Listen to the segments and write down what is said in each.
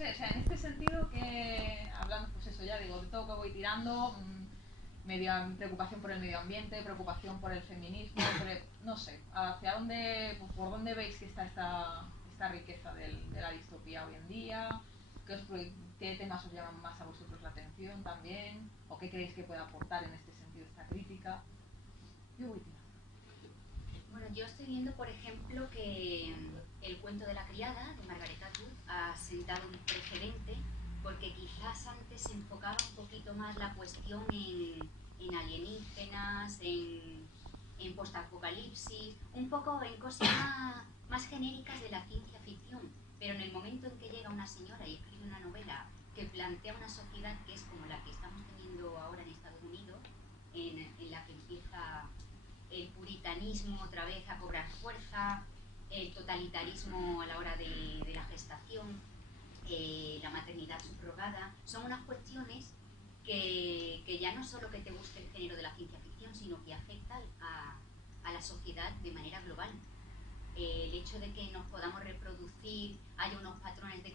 sé, o sea, en este sentido que, hablando, pues eso, ya digo, de todo que voy tirando, preocupación por el medio ambiente, preocupación por el feminismo, no sé, hacia dónde, pues, por dónde veis que está esta riqueza de la distopía hoy en día, qué temas os llaman más a vosotros la atención también, o qué creéis que puede aportar en este sentido esta crítica. Yo voy tirando. Bueno, yo estoy viendo, por ejemplo, que el cuento de la criada, de Margaret Atwood, ha sentado un precedente, porque quizás antes se enfocaba un poquito más la cuestión en alienígenas, en postapocalipsis, un poco en cosas más genéricas de la ciencia ficción. Pero en el momento en que llega una señora y escribe una novela que plantea una sociedad que es como la que estamos teniendo ahora en Estados Unidos, en la que empieza el puritanismo otra vez a cobrar fuerza, el totalitarismo a la hora de la gestación, la maternidad subrogada, son unas cuestiones que ya no solo que te guste el género de la ciencia ficción, sino que afectan a la sociedad de manera global. El hecho de que nos podamos reproducir, haya unos patrones de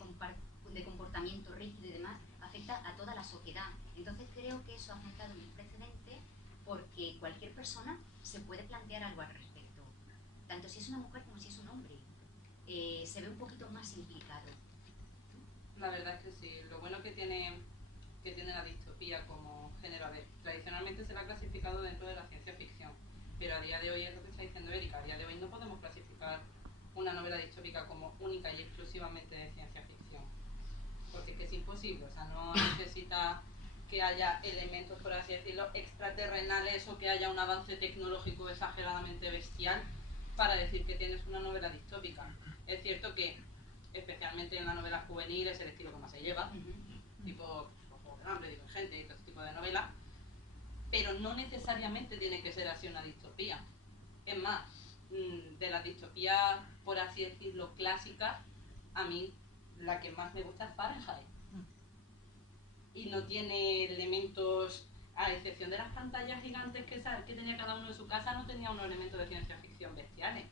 comportamiento rígido y demás, afecta a toda la sociedad. Entonces creo que eso ha sentado un precedente porque cualquier persona se puede plantear algo al respecto, tanto si es una mujer como si es un hombre. Se ve un poquito más implicado. La verdad es que sí, lo bueno que tiene la distopía como género, a ver, tradicionalmente se la ha clasificado dentro de la ciencia ficción, pero a día de hoy es lo que está diciendo Erika, a día de hoy no podemos clasificar una novela distópica como única y exclusivamente de ciencia ficción, porque es que es imposible, o sea, no necesita que haya elementos, por así decirlo, extraterrenales o que haya un avance tecnológico exageradamente bestial para decir que tienes una novela distópica. Es cierto que, especialmente en la novela juvenil, es el estilo que más se lleva, tipo Juegos del Hambre, Divergente y todo este tipo de novelas, pero no necesariamente tiene que ser así una distopía. Es más, de las distopías, por así decirlo, clásicas, a mí la que más me gusta es Fahrenheit. Y no tiene elementos, a excepción de las pantallas gigantes que tenía cada uno en su casa, no tenía unos elementos de ciencia ficción bestiales.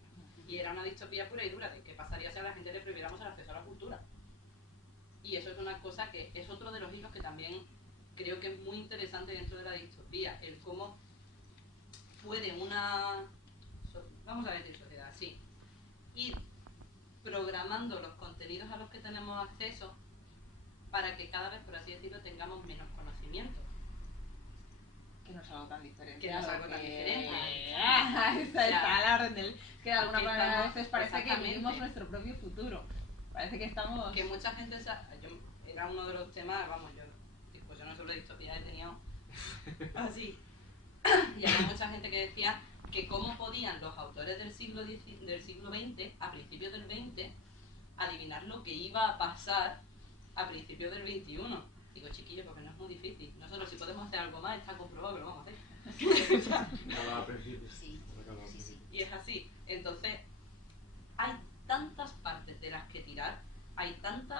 Y era una distopía pura y dura de qué pasaría si a la gente le prohibiéramos el acceso a la cultura. Y eso es una cosa que es otro de los hilos que también creo que es muy interesante dentro de la distopía, el cómo puede vamos a decir sociedad, sí, ir programando los contenidos a los que tenemos acceso para que cada vez, por así decirlo, tengamos menos conocimiento. Que no es algo tan diferente. Que no es algo tan diferente. Está a la orden del... Que de alguna manera a veces parece que vivimos nuestro propio futuro. Parece que estamos... Que mucha gente... era uno de los temas, vamos, discusiones sobre distopía he tenido así. Y había mucha gente que decía que cómo podían los autores del siglo XX, a principios del XX, adivinar lo que iba a pasar a principios del XXI. Digo, chiquillos, porque no es muy difícil. Nosotros si podemos hacer algo más, está comprobado que lo vamos a hacer. Sí. Y es así. Entonces, hay tantas partes de las que tirar, hay tantos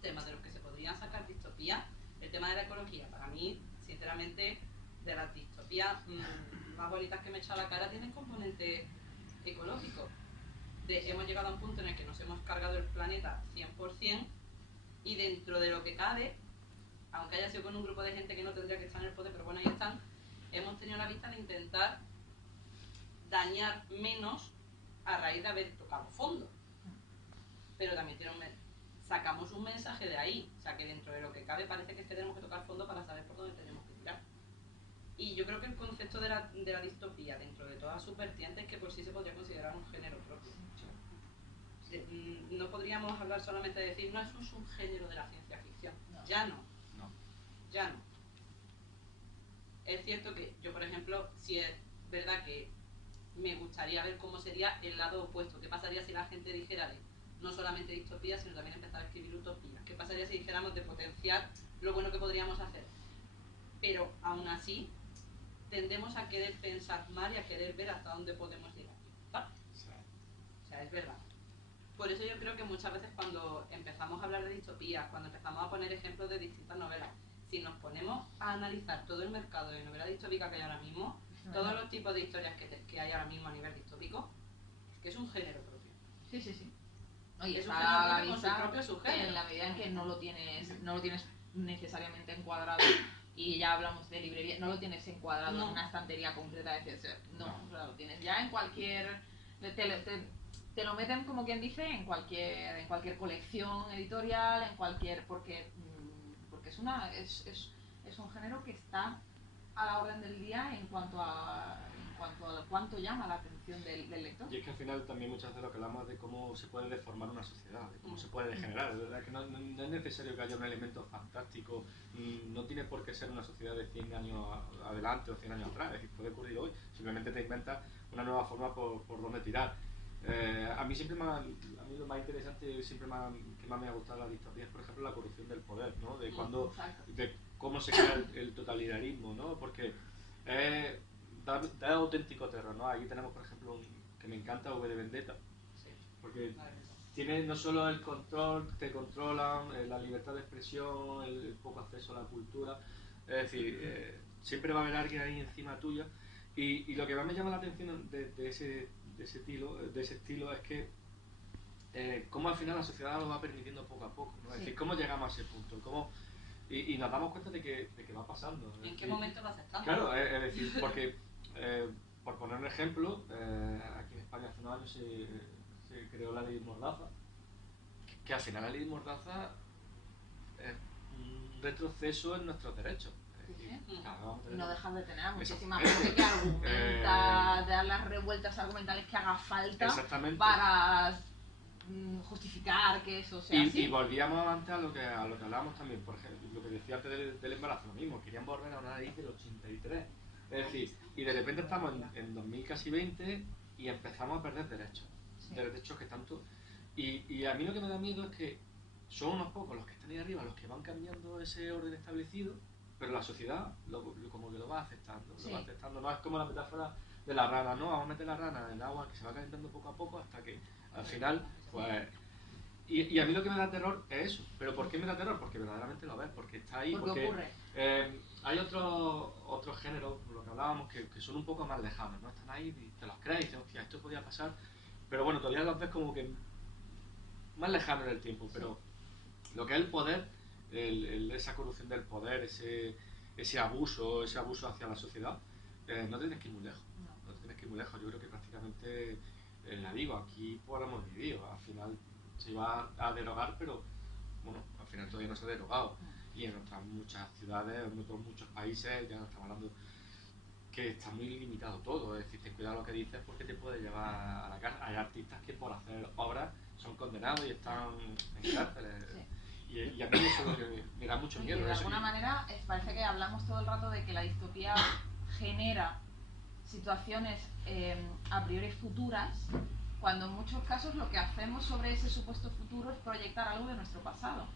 temas de los que se podrían sacar distopías. El tema de la ecología, para mí, sinceramente, de las distopías más bonitas que me he echado a la cara, tienen componente ecológico. Hemos llegado a un punto en el que nos hemos cargado el planeta 100%, y dentro de lo que cabe, aunque haya sido con un grupo de gente que no tendría que estar en el poder, pero bueno, ahí están, hemos tenido la vista de intentar dañar menos a raíz de haber tocado fondo. Pero también sacamos un mensaje de ahí, o sea que dentro de lo que cabe parece que tenemos que tocar fondo para saber por dónde tenemos que tirar. Y yo creo que el concepto de la distopía, dentro de todas sus vertientes, que por sí se podría considerar un género propio. No podríamos hablar solamente de decir, no, es un subgénero de la ciencia ficción. No. Ya no. Es cierto que yo, por ejemplo, sí es verdad que me gustaría ver cómo sería el lado opuesto. ¿Qué pasaría si la gente dijera no solamente distopía, sino también empezar a escribir utopías? ¿Qué pasaría si dijéramos de potenciar lo bueno que podríamos hacer? Pero aún así, tendemos a querer pensar mal y a querer ver hasta dónde podemos llegar. ¿Va? Sí. O sea, es verdad. Por eso yo creo que muchas veces cuando empezamos a hablar de distopías, cuando empezamos a poner ejemplos de distintas novelas, si nos ponemos a analizar todo el mercado de novela distópica que hay ahora mismo, todos los tipos de historias que hay ahora mismo a nivel distópico, es que es un género propio. Sí. ¿no? Y Es un está a la género con su vista propio subgénero. en la medida en que no lo tienes necesariamente encuadrado, y ya hablamos de librería, no lo tienes encuadrado No. en una estantería concreta de decir, no, o sea, lo tienes ya en cualquier, te lo meten, como quien dice, en cualquier colección editorial, en cualquier, porque es un género que está a la orden del día en cuanto a cuánto llama la atención del lector. Y es que al final también muchas veces lo que hablamos es de cómo se puede deformar una sociedad, de cómo se puede degenerar. Es verdad que no es necesario que haya un elemento fantástico, no tiene por qué ser una sociedad de 100 años adelante o 100 años atrás, es decir, puede ocurrir hoy, simplemente te inventas una nueva forma por donde tirar. A mí lo más interesante, que más me ha gustado la distopía es, por ejemplo, la corrupción del poder, ¿no? De cómo se crea el totalitarismo, ¿no? Porque da auténtico terror, ¿no? Aquí tenemos, por ejemplo, que me encanta, V de Vendetta, porque tiene no solo el control, te controlan, la libertad de expresión, el poco acceso a la cultura, es decir, siempre va a haber alguien ahí encima tuya, y lo que más me llama la atención de ese estilo es que cómo al final la sociedad lo va permitiendo poco a poco, ¿no? Es decir, cómo llegamos a ese punto, y nos damos cuenta de que va pasando. ¿En qué momento lo aceptamos? Claro, es decir, porque por poner un ejemplo, aquí en España hace unos años se creó la ley Mordaza, que al final la ley Mordaza es un retroceso en nuestros derechos. Y no dejas de tener a muchísima gente que argumenta, dar las revueltas argumentales que haga falta para justificar que eso sea así. Y volvíamos antes a lo que hablábamos también, por ejemplo, lo que decía antes del embarazo, lo mismo, querían volver a una ley del 83. Es decir, y de repente estamos en 2000 casi 20 y empezamos a perder derechos, derechos que tanto... Y a mí lo que me da miedo es que son unos pocos los que están ahí arriba, los que van cambiando ese orden establecido, pero la sociedad como que lo va aceptando, no es como la metáfora de la rana, ¿no? Vamos a meter la rana en el agua que se va calentando poco a poco hasta que al final, pues... Y a mí lo que me da terror es eso. ¿Pero por qué me da terror? Porque verdaderamente lo ves, porque está ahí, porque ocurre. Hay otros géneros, por lo que hablábamos, que son un poco más lejanos, ¿no? Están ahí y te los crees y dices, hostia, esto podía pasar, pero bueno, todavía los ves como que más lejanos en el tiempo, pero lo que es el poder, esa corrupción del poder, ese abuso hacia la sociedad, no tienes que ir muy lejos. No tienes que ir muy lejos. Yo creo que prácticamente, la digo, aquí pues lo hemos vivido. Al final se iba a derogar, pero bueno, al final todavía no se ha derogado. Y en otras muchas ciudades, en otros muchos países, ya estamos hablando que está muy limitado todo. Es decir, ten cuidado lo que dices porque te puede llevar a la cárcel. Hay artistas que por hacer obras son condenados y están en cárceles. Y a mí eso es lo que me da mucho miedo. De alguna manera parece que hablamos todo el rato de que la distopía genera situaciones a priori futuras, cuando en muchos casos lo que hacemos sobre ese supuesto futuro es proyectar algo de nuestro pasado.